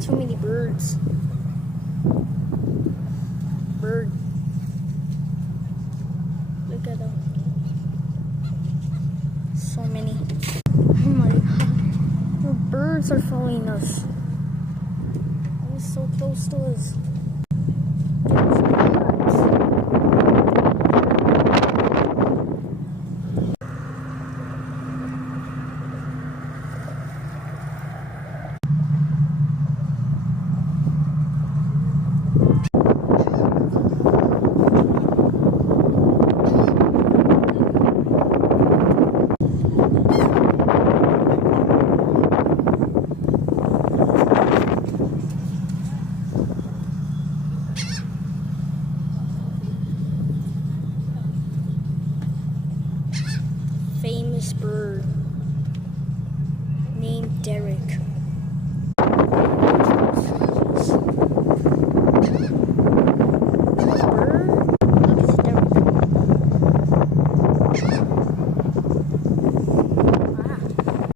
Too many birds. Bird. Look at them. So many. Oh my god. The birds are following us. It's so close to us. Famous bird.